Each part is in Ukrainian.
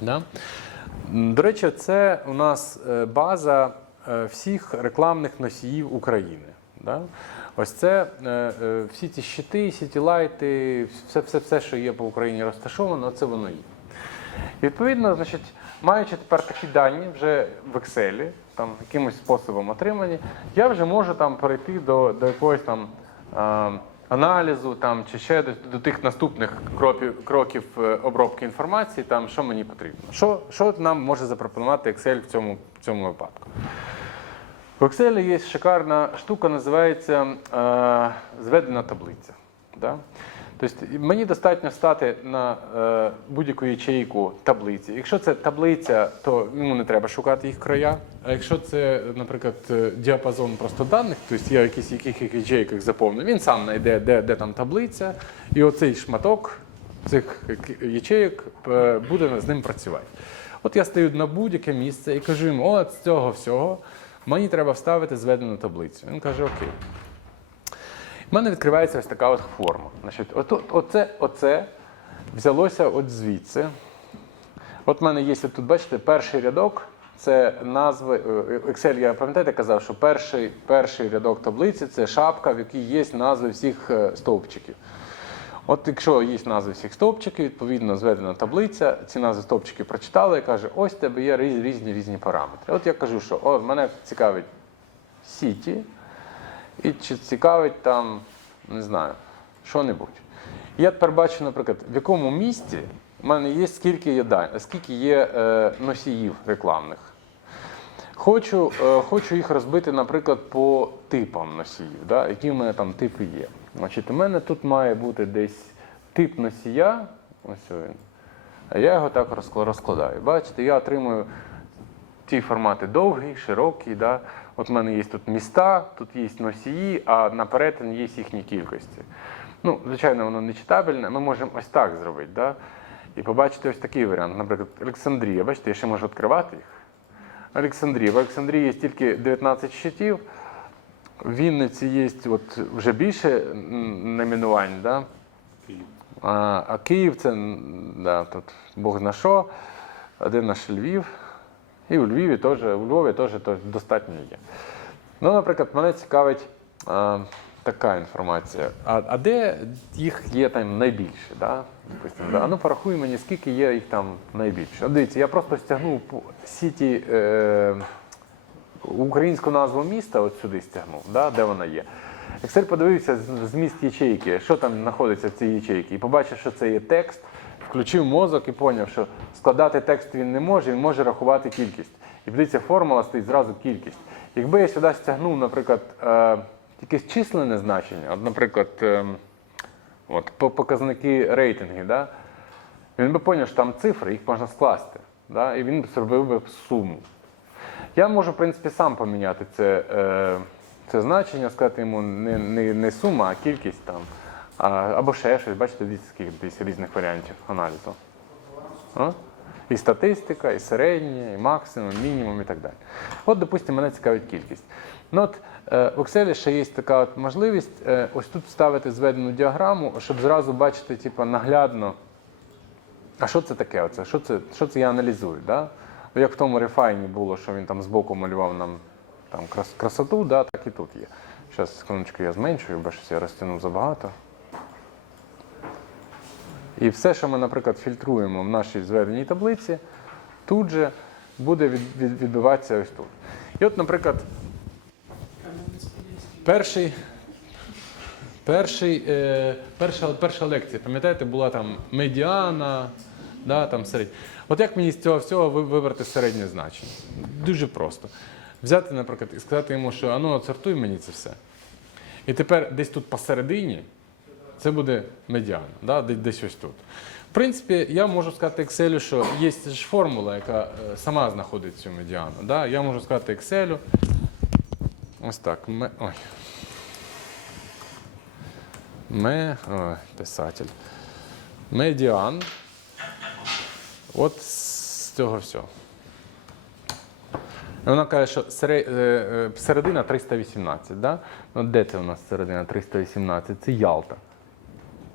Да? До речі, це у нас е, база е, всіх рекламних носіїв України. Да? Ось це е, всі ці щити, сітілайти, все, все, все, що є по Україні розташовано, це воно є. І, Відповідно, значить, маючи тепер такі дані вже в Excel, там якимось способом отримані, я вже можу там перейти до, до якогось там аналізу там, чи ще до, до тих наступних кроків, кроків е, обробки інформації, там, що мені потрібно. Що, що нам може запропонувати Excel в цьому, в цьому випадку? В Excel є шикарна штука, називається е, зведена таблиця. Да? Тобто мені достатньо стати на е, будь-яку ячейку таблиці. Якщо це таблиця, то йому не треба шукати їх края. А якщо це, наприклад, е, діапазон просто даних, тобто я якісь яких ячейках заповнив, він сам знайде, де, де там таблиця, і оцей шматок цих ячеїк е, буде з ним працювати. От я стою на будь-яке місце і кажу йому, от з цього всього мені треба вставити зведену таблицю. Він каже, окей. У мене відкривається ось така от форма. Значить, от, от, оце, оце взялося от звідси. От в мене є тут, бачите, перший рядок. Це назви. е, Excel, я пам'ятаєте, казав, що перший, перший рядок таблиці це шапка, в якій є назви всіх е, стовпчиків. От якщо є назви всіх стовпчиків, відповідно зведена таблиця, ці назви стовпчиків прочитали і каже, ось тебе є різ- різні різні параметри. От я кажу, що о, мене цікавить сіті, і чи цікавить там, не знаю, що-небудь. Я тепер бачу, наприклад, в якому місці в мене є скільки є, скільки є е, носіїв рекламних. Хочу, е, хочу їх розбити, наприклад, по типам носіїв, да? які в мене там типи є. Значить, у мене тут має бути десь тип носія, ось він. А я його так розкладаю. Бачите, я отримую ті формати довгі, широкі. Да? От в мене є тут міста, тут є носії, а на перетин є їхні кількості. Ну, звичайно, воно не читабельне. Ми можемо ось так зробити. Да? І побачити ось такий варіант. Наприклад, Олександрія. Бачите, я ще можу відкривати їх. Олександрія. В Олександрії є тільки 19 щитів. В Вінниці є от вже більше м, найменувань. Да? А, а Київ це да, тут Бог зна що, один наш Львів. І у Львові теж, у Львові теж, достатньо є. Ну, наприклад, мене цікавить а, така інформація. А, а де їх є там найбільше? Да? Допустим, да? Ну порахуй мені, скільки є їх там найбільше. От дивіться, я просто стягнув сіті е, українську назву міста, от сюди стягнув, да? де вона є. Excel подивився зміст ячейки, що там знаходиться в цій ячейці, і побачив, що це є текст, включив мозок і зрозумів, що складати текст він не може, він може рахувати кількість. І дивіться, формула стоїть зразу кількість. Якби я сюди стягнув, наприклад, е, якесь численне значення, от, наприклад, е, от, показники рейтингів, да? він би зрозумів, що там цифри, їх можна скласти. Да? І він б зробив би суму. Я можу, в принципі, сам поміняти це, е, це значення, сказати йому не, не, не сума, а кількість там. Або ще щось, бачите, десь різних варіантів аналізу. І статистика, і середнє, і максимум, і мінімум, і так далі. От, допустимо, мене цікавить кількість. Ну, от, е, в Excel ще є така от можливість е, ось тут вставити зведену діаграму, щоб зразу бачити типу, наглядно, а що це таке? Оце? Що, це, що це я аналізую? Да? Як в тому рефайні було, що він там збоку малював нам там, крас, красоту, да, так і тут є. Зараз, секундочку, я зменшую, бо щось я розтягнув забагато. І все, що ми, наприклад, фільтруємо в нашій зведеній таблиці, тут же буде від, від, відбиватися ось тут. І от, наприклад, перший, перший, е, перша, перша лекція, пам'ятаєте, була там медіана, да, там середня. От як мені з цього всього вибрати середнє значення? Дуже просто. Взяти, наприклад, і сказати йому, що ану, отсортуй мені це все. І тепер десь тут посередині це буде медіана, да? десь ось тут. В принципі, я можу сказати Excel, що є ж формула, яка е, сама знаходить цю медіану. Да? Я можу сказати Excel. Ось так. Ме, ой. Ме, ой, писатель. Медіан. От з цього всього. Вона каже, що е, е, середина 318. Да? Ну, де це у нас середина 318? Це Ялта.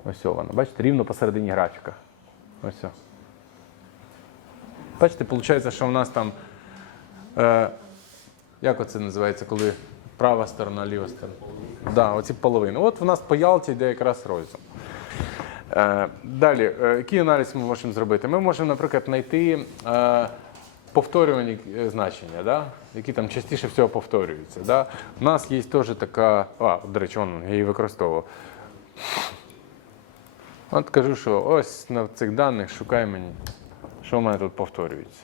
Ось вона. Бачите, рівно посередині графіка. Ось. Бачите, виходить, що у нас там. Е, як оце називається, коли права сторона, ліва сторона? Да, оці половини. От у нас по Ялті йде якраз розділ. Е, далі, е, який аналіз ми можемо зробити? Ми можемо, наприклад, знайти е, повторювані е, значення, да? які там частіше всього повторюються. Да? У нас є теж така. А, до речі, вон, я її використовував. От кажу, що ось на цих даних шукай мені, що в мене тут повторюється.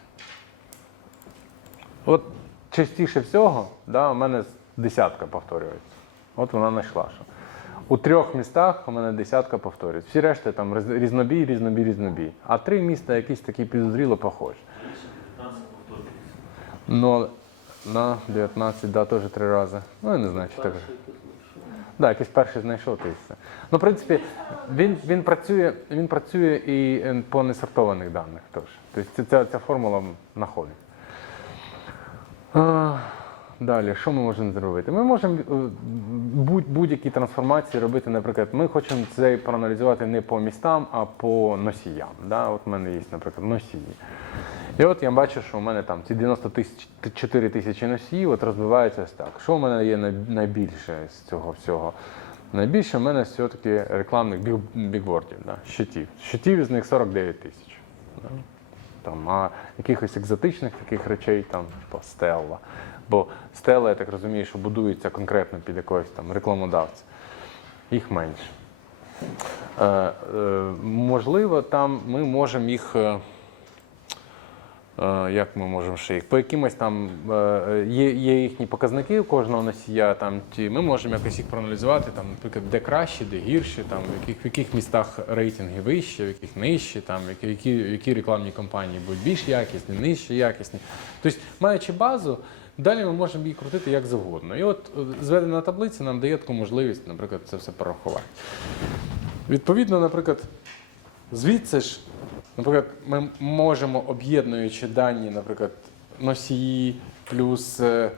От частіше всього, да, у мене десятка повторюється. От вона знайшла. Що. У трьох містах у мене десятка повторюється. Всі решта там різнобій, різнобій, різнобій. А три міста якісь такі підозріло похожі. Ну, на 19, да, теж три рази. Ну, я не знаю, чи так. Да, якийсь перший знайшов ти все. Ну, в принципі, він, він, працює, він працює і е, по несортованих даних теж. Тобто ця- ця, формула знаходить. Далі, що ми можемо зробити? Ми можемо е, будь- будь-які трансформації робити, наприклад, ми хочемо це проаналізувати не по містам, а по носіям. Да? От в мене є, наприклад, носії. І от я бачу, що у мене там ці 94 тисячі носіїв от розбиваються ось так. Що у мене є найбільше з цього всього? Найбільше в мене все-таки рекламних біг- бігбордів, да? щитів. Щитів із них 49 тисяч. Да? Там, а якихось екзотичних таких речей, там, типу стелла. Бо стела, я так розумію, що будується конкретно під якогось там рекламодавця. Їх менше. Е, е, можливо, там ми можемо їх. Е, Як ми можемо ще їх? По якимось там е, є, є їхні показники у кожного носія. Там ті ми можемо якось їх проаналізувати, там, наприклад, де кращі, де гірші, там в яких, в яких містах рейтинги вищі, в яких нижчі, там які, які, які рекламні кампанії будуть більш якісні, нижче якісні. Тобто, маючи базу, далі ми можемо її крутити як завгодно. І от е, зведена таблиця нам дає таку можливість, наприклад, це все порахувати. Відповідно, наприклад, Звідси ж, наприклад, ми можемо, об'єднуючи дані, наприклад, носії плюс е,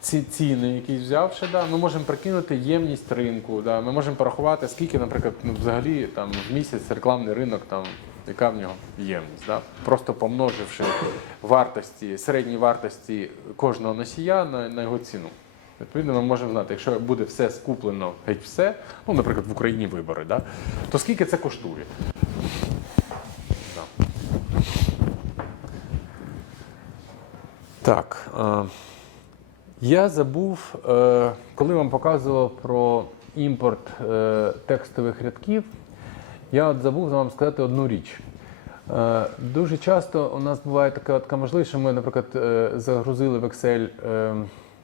ці ціни, які взявши, да, ми можемо прикинути ємність ринку. Да, ми можемо порахувати, скільки, наприклад, ну, взагалі там, в місяць рекламний ринок, там, яка в нього ємність. Да? Просто помноживши вартості, середні вартості кожного носія на, на його ціну. Відповідно, ми можемо знати, якщо буде все скуплено, геть все, ну, наприклад, в Україні вибори, да, то скільки це коштує? Да. Так. Е, я забув, е, коли вам показував про імпорт е, текстових рядків, я от забув вам сказати одну річ. Е, Дуже часто у нас буває така, така можливість, що ми, наприклад, е, загрузили в Excel е,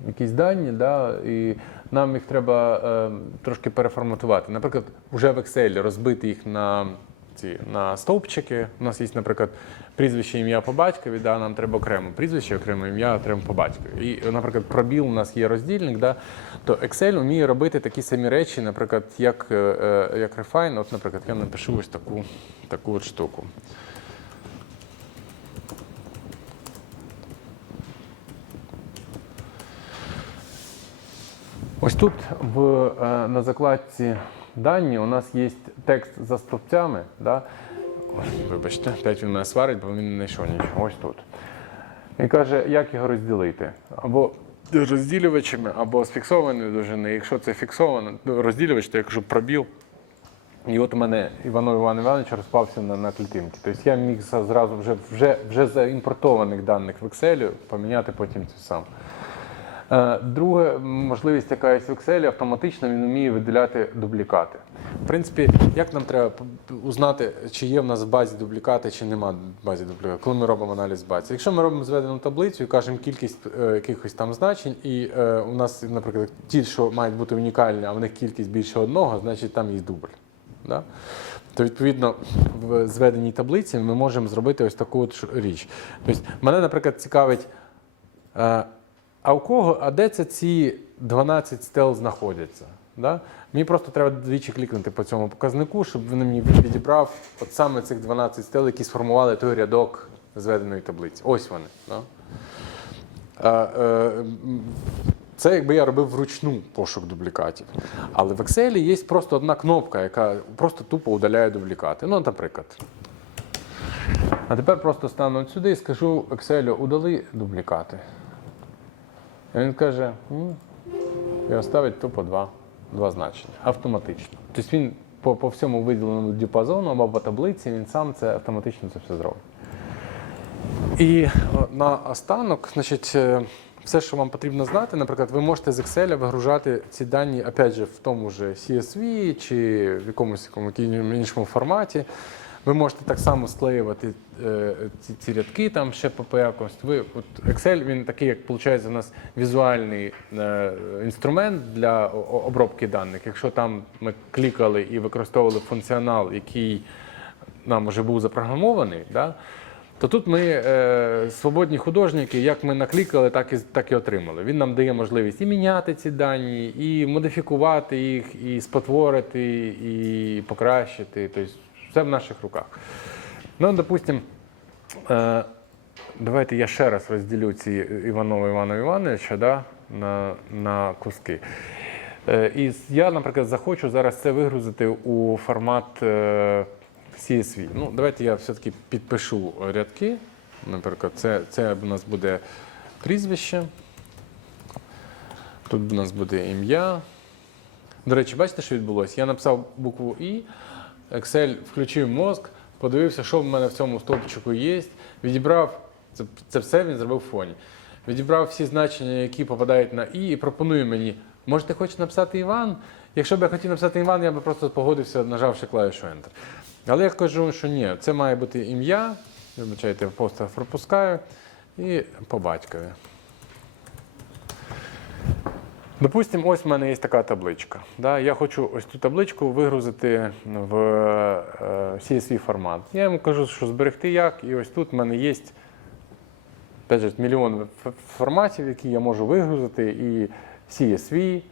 якісь дані, да, і нам їх треба е, трошки переформатувати. Наприклад, вже в Excel розбити їх на, ці, на стовпчики. У нас є, наприклад, прізвище ім'я по батькові, да, нам треба окремо прізвище, окремо ім'я, окремо по батькові. І, наприклад, пробіл у нас є роздільник, да, то Excel вміє робити такі самі речі, наприклад, як, е, е, як Refine. От, наприклад, я напишу ось таку, таку от штуку. Ось тут в, е, на закладці дані у нас є текст за стовпцями. Да? Вибачте, опять він мене сварить, бо він не знайшов нічого. Ось тут. І каже, як його розділити. Або розділювачами, або з фіксованої довжини. Якщо це фіксовано, розділювач, то я кажу пробіл. І от у мене Іванов Іван Іванович розпався на, на клітинки. Тобто я міг зразу вже, вже, вже за імпортованих даних в Excel поміняти потім це сам. Е, Друга можливість, яка є в Excel, автоматично він вміє виділяти дублікати. В принципі, як нам треба узнати, чи є в нас в базі дублікати, чи нема в базі дублікати, коли ми робимо аналіз бази. Якщо ми робимо зведену таблицю і кажемо кількість е, якихось там значень, і е, у нас, наприклад, ті, що мають бути унікальні, а в них кількість більше одного, значить там є дубль. Да? То відповідно в зведеній таблиці ми можемо зробити ось таку от річ. Тобто, мене, наприклад, цікавить. е, а у кого, а де це ці 12 стел знаходяться? Да? Мені просто треба двічі клікнути по цьому показнику, щоб він мені відібрав от саме цих 12 стел, які сформували той рядок зведеної таблиці. Ось вони. Да? Е, це якби я робив вручну пошук дублікатів. Але в Excel є просто одна кнопка, яка просто тупо удаляє дублікати. Ну, наприклад. А тепер просто стану сюди і скажу Excel, удали дублікати. І він каже, і оставить тупо два, два значення автоматично. Тобто він по, по всьому виділеному діапазону або по таблиці він сам це автоматично це все зробить. І на останок, значить, е, все, що вам потрібно знати, наприклад, ви можете з Excel вигружати ці дані, опять же, в тому же CSV чи в якомусь якому іншому форматі. Ви можете так само склеювати е, ці, ці рядки там ще по якось. Ви от Excel він такий, як виходить, у нас візуальний е, інструмент для обробки даних. Якщо там ми клікали і використовували функціонал, який нам вже був запрограмований, да, то тут ми е, свободні художники, як ми наклікали, так і, так і отримали. Він нам дає можливість і міняти ці дані, і модифікувати їх, і спотворити, і покращити. Тобто все в наших руках. Ну, допустимо, е, давайте я ще раз розділю ці Іванова Івана Івановича да, на, на куски. Е, І я, наприклад, захочу зараз це вигрузити у формат е, CSV. Ну, давайте я все-таки підпишу рядки. Наприклад, це, це у нас буде прізвище. Тут у нас буде ім'я. До речі, бачите, що відбулося? Я написав букву І, Excel включив мозк, подивився, що в мене в цьому стовпчику є, відібрав це, це все він зробив в фоні. Відібрав всі значення, які попадають на І, і пропонує мені. Може, ти хочеш написати Іван? Якщо б я хотів написати Іван, я б просто погодився, нажавши клавішу Enter. Але я кажу, що ні, це має бути ім'я. Вибачайте, постав пропускаю. І по батькові. Допустимо, ось в мене є така табличка. Да? Я хочу ось цю табличку вигрузити в е, CSV формат. Я йому кажу, що зберегти як, і ось тут в мене є же, мільйон форматів, які я можу вигрузити, і CSV,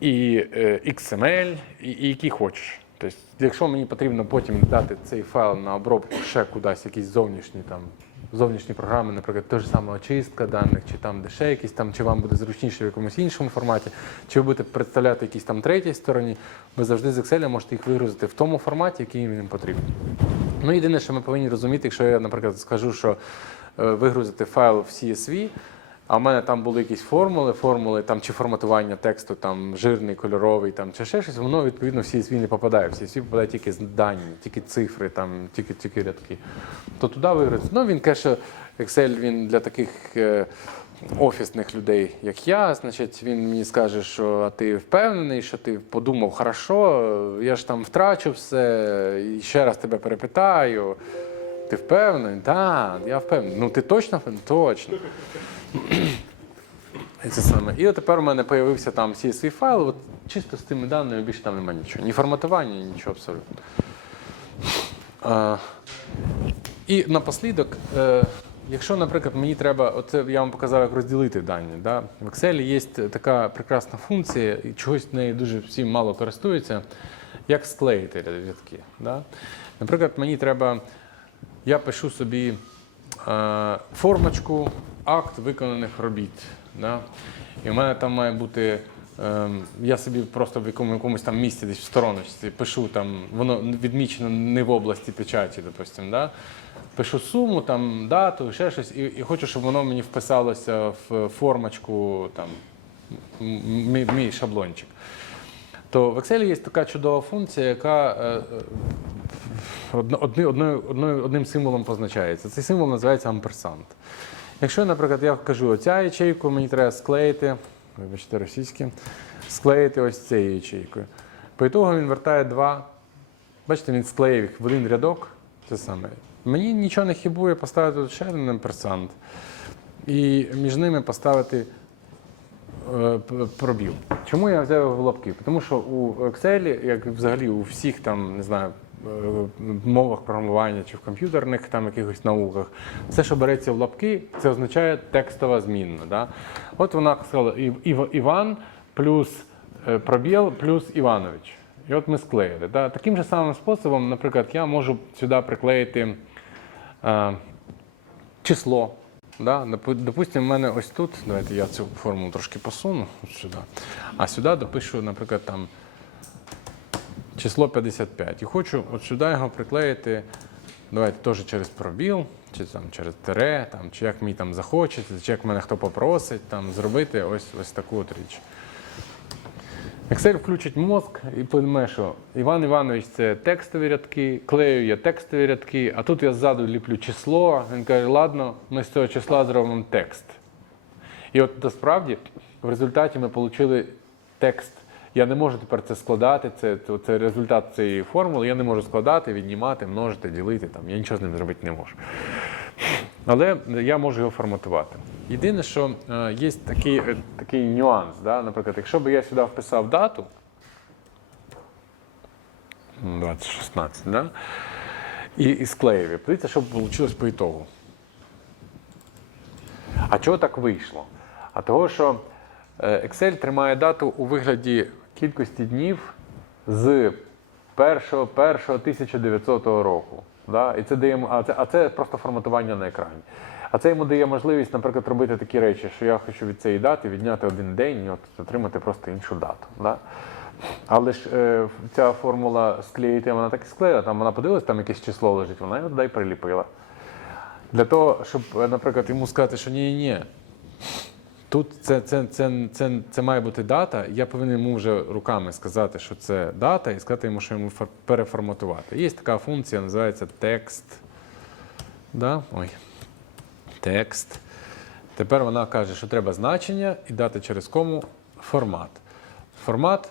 і е, XML, і, і які хочеш. Тобто, якщо мені потрібно потім дати цей файл на обробку ще кудись, якісь зовнішні там. Зовнішні програми, наприклад, те ж саме очистка даних, чи там де ще якісь там, чи вам буде зручніше в якомусь іншому форматі, чи ви будете представляти якісь там третій стороні, ви завжди з Excel можете їх вигрузити в тому форматі, який їм потрібен. Ну, єдине, що ми повинні розуміти, якщо я, наприклад, скажу, що е, вигрузити файл в CSV, а в мене там були якісь формули, формули там, чи форматування тексту, там жирний, кольоровий, там, чи ще щось, воно відповідно в CSV не попадає. В CSV попадає тільки дані, тільки цифри, там, тільки, тільки рядки. То туди вигрузити. Ну, він каже, що Excel він для таких. е, Офісних людей, як я, значить, він мені скаже, що а ти впевнений, що ти подумав, хорошо, я ж там втрачу все, і ще раз тебе перепитаю. Ти впевнений? Так, я впевнений. Ну ти точно впевнений? Точно. І це саме. І от тепер у мене з'явився там CSV файл, от чисто з тими даними більше там немає нічого. Ні форматування, нічого абсолютно. А, і напослідок, е, якщо, наприклад, мені треба, оце я вам показав, як розділити дані. Да? В Excel є така прекрасна функція, і чогось нею дуже всі мало користуються, як склеїти рядки. Да? Наприклад, мені треба, я пишу собі е, формочку акт виконаних робіт. Да? І в мене там має бути. ем, Я собі просто в якому, якомусь там місці десь в стороночці пишу там, воно відмічено не в області печаті, допустимо, да? пишу суму, там, дату, ще щось, і, і хочу, щоб воно мені вписалося в формочку, там, мій, мій шаблончик. То в Excel є така чудова функція, яка е, е, одною- одною- одним символом позначається. Цей символ називається амперсант. Якщо, наприклад, я кажу, оця ячейку мені треба склеїти, вибачте, російське, склеїти ось цією ячейкою. По ітогу він вертає два. Бачите, він склеїв їх в один рядок. Це саме. Мені нічого не хибує поставити тут ще один амперсант. І між ними поставити е, пробіл. Чому я взяв його в лапки? Тому що у Excel, як взагалі у всіх там, не знаю, мовах програмування чи в комп'ютерних там якихось науках, все, що береться в лапки, це означає текстова змінна. Да? От вона сказала «Ів- Ів- Іван плюс е, пробіл плюс Іванович. І от ми склеїли. Да? Таким же самим способом, наприклад, я можу сюди приклеїти е, число. Да? Допустимо, в мене ось тут, давайте я цю формулу трошки посуну сюди, а сюди допишу, наприклад, там число 55. І хочу от сюди його приклеїти давайте теж через пробіл, чи там через тире, там, чи як мені там захочеться, чи як мене хто попросить там, зробити ось, ось таку от річ. Excel включить мозк і подумає, що Іван Іванович це текстові рядки, клею я текстові рядки, а тут я ззаду ліплю число. Він каже, ладно, ми з цього числа зробимо текст. І от насправді в результаті ми отримали текст. Я не можу тепер це складати, це, це, результат цієї формули. Я не можу складати, віднімати, множити, ділити. Там. Я нічого з ним зробити не можу. Але я можу його форматувати. Єдине, що е, є такий, е, такий нюанс. Да? Наприклад, якщо б я сюди вписав дату 2016, да? і, і склеїв, подивіться, що б вийшло по ітогу. А чого так вийшло? А того, що е, Excel тримає дату у вигляді кількості днів з 1.1.1900 року. Да? І це дає, а, це, а це просто форматування на екрані. А це йому дає можливість, наприклад, робити такі речі, що я хочу від цієї дати відняти один день і от отримати просто іншу дату. Да? Але ж е, ця формула склеїти, вона так і склеїла, там вона подивилась, там якесь число лежить, вона його туди приліпила. Для того, щоб, е, наприклад, йому сказати, що ні, ні, тут це, це, це, це, це має бути дата, я повинен йому вже руками сказати, що це дата, і сказати йому, що йому переформатувати. Є така функція, називається текст. Да? Ой. Текст. Тепер вона каже, що треба значення і дати через кому формат. Формат,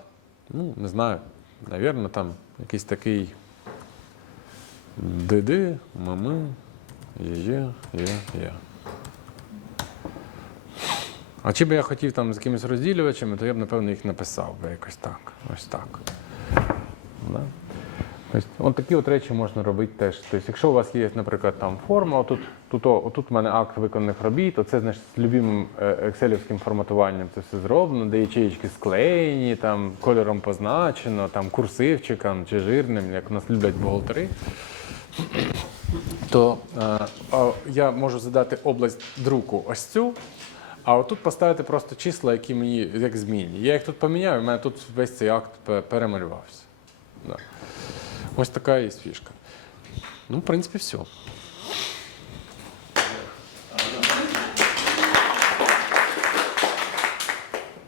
ну, не знаю, навірно, там якийсь такий ДД, мами, є, є, є. А чи би я хотів там з якимись розділювачами, то я б, напевно, їх написав би якось так. Ось так. Да? Ось, такі от речі можна робити теж. Тобто, якщо у вас є, наприклад, там форма, отут, тут, отут в мене акт виконаних робіт, оце значить з любимим е, екселівським форматуванням це все зроблено, де ячеїчки склеєні, там кольором позначено, там курсивчиком чи жирним, як у нас люблять бухгалтери. То е, я можу задати область друку ось цю, а отут поставити просто числа, які мені як змінні. Я їх тут поміняю, в мене тут весь цей акт перемалювався. Да. Ось така є фішка. Ну, в принципі, все.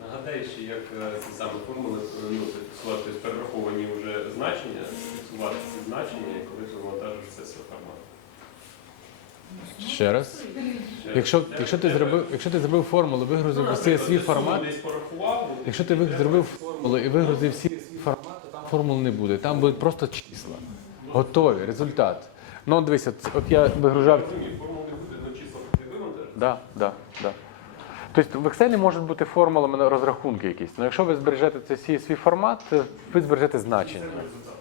Нагадаю, ще як е, ці самі формули е, ну, фіксувати, тобто перераховані вже значення, фіксувати ці значення, і коли завантажуєш це все формат. Ще раз. Якщо, якщо, ти зробив, якщо ти зробив формулу, вигрузив всі свій формат, ну, якщо ти зробив формулу і вигрузив всі свій формат, то там формул не буде. Там будуть просто числа. Готові, результат. Ну, от дивись, от, я вигружав. формул не буде, ну числа ти вивантажиш. Да, да. Тобто в Excel можуть бути формулами розрахунки якісь. Але якщо ви збережете свій, свій формат, то ви збережете значення.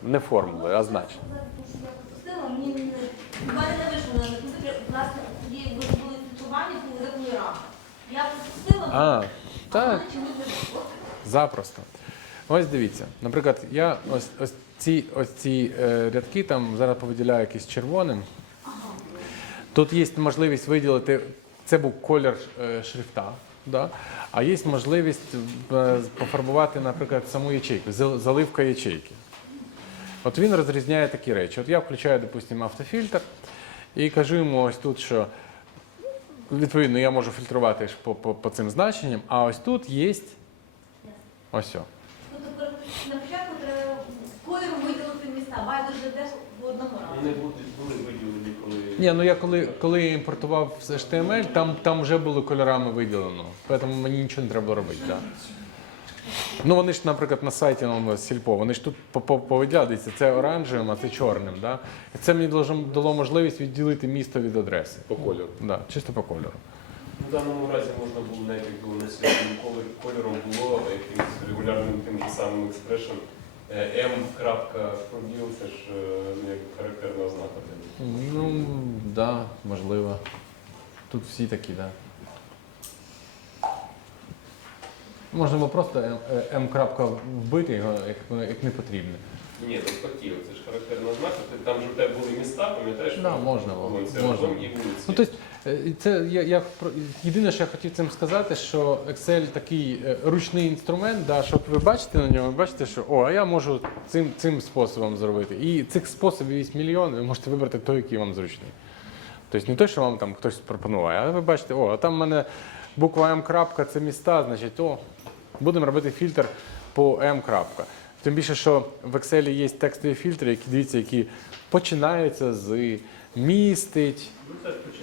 Не формули, а значення. Я пропустила, мені не в мене не вийшло на комп'ютері, власне, тоді якби були фільтрування по кольорам. Я пропустила, А, так. Запросто. Ось дивіться. Наприклад, я ось, ось ці, ось ці е, рядки там зараз повиділяю якийсь червоним. Тут є можливість виділити, це був колір е, шрифта, да? а є можливість е, пофарбувати, наприклад, саму ячейку, заливка ячейки. От він розрізняє такі речі. От я включаю, допустимо, автофільтр і кажу йому ось тут, що відповідно я можу фільтрувати по, по, по цим значенням, а ось тут є ось. о. Тобто на початку треба кольором виділити міста, байдуже теж в одному разі. Вони були виділені, коли Ні, ну я коли, коли я імпортував з HTML, там, там вже було кольорами виділено. Тому мені нічого не треба робити. Да. Ну вони ж, наприклад, на сайті ну, Сільпо, вони ж тут по- по- повиділяли, дивіться, це оранжевим, а це чорним. Да? І це мені дало можливість відділити місто від адреси. по кольору. Да, чисто по кольору. В даному разі можна було навіть як було на сьогодні кольором було якимось регулярним тим же самим експрешн. М. пробіл, це ж е, ну, як характерна ознака для них. Ну, да, можливо. Тут всі такі, так. Да. Можна було просто М, е, крапка вбити його, як, як не потрібно. Ні, навпаки, це ж характерна ознака. Ти- Там же в тебе були міста, пам'ятаєш? Да, можна було, Вулиця можна і вулиці. Ну, тобто, це я, я єдине, що я хотів цим сказати, що Excel такий е, ручний інструмент, да, що ви бачите на ньому, ви бачите, що о, а я можу цим, цим способом зробити. І цих способів є мільйон, ви можете вибрати той, який вам зручний. Тобто не той, що вам там хтось пропонує, а ви бачите, о, а там в мене буква М крапка це міста, значить, о, будемо робити фільтр по М крапка. Тим більше, що в Excel є текстові фільтри, які дивіться, які починаються з містить.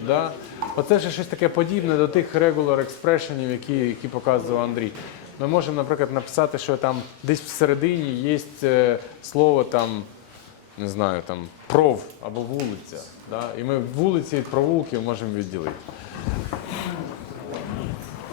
Да? Оце ж щось таке подібне до тих regular expressionів, які, які показував Андрій. Ми можемо, наприклад, написати, що там десь всередині є е, слово там, не знаю, там пров або вулиця. Да? І ми вулиці від провулків можемо відділити.